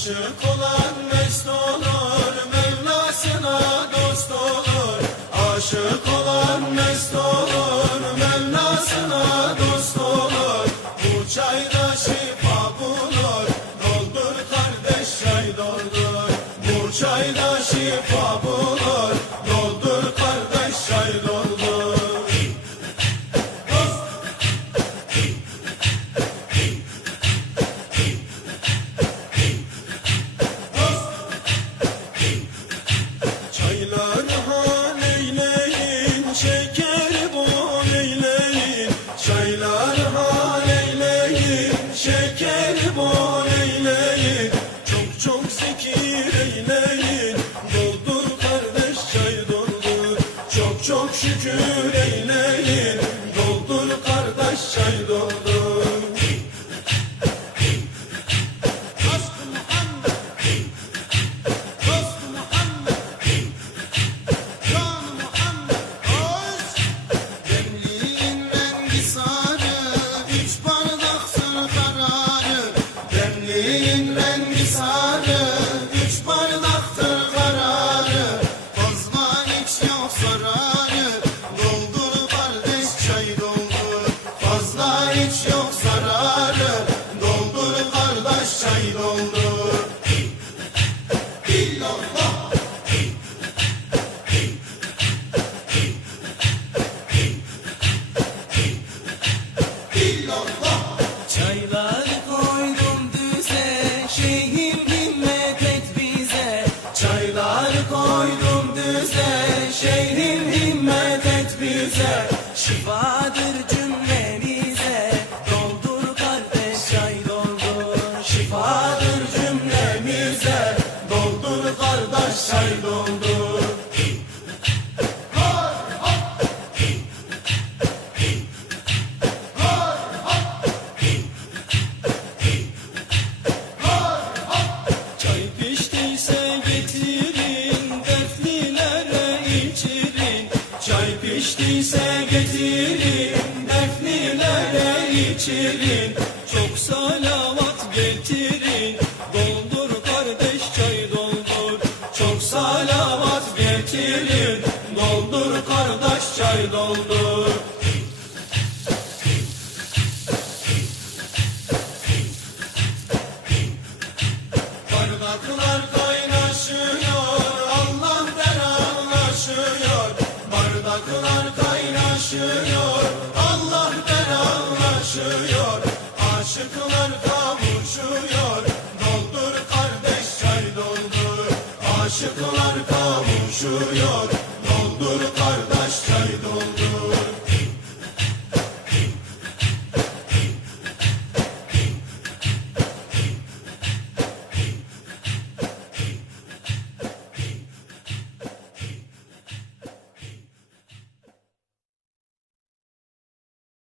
Aşık olan mest olur, Mevlasına dost olur. Aşık olan mest olur, Mevlasına dost olur. Bu çayda şifa bulur, doldur kardeş çay doldur. Bu çayda şifa Çok şükür eyleyin, Fazla iç yok zararı Doldur kardeş çay doldur İllallah illallah Çaylar koydum düze, şeyhim himmet et. Çaylar koydum düze, şeyhim himmet et. Çay doldur. Çay piştiyse getirin, defnilere içirin. Çay piştiyse getirin, defnilere içirin. Çok salavat getirin, Bardaklar kaynaşıyor, Allah beralaşıyor. Aşıklar kavuşuyor, doldur kardeş çay doldur. Aşıklar kavuşuyor, doldur kardeş.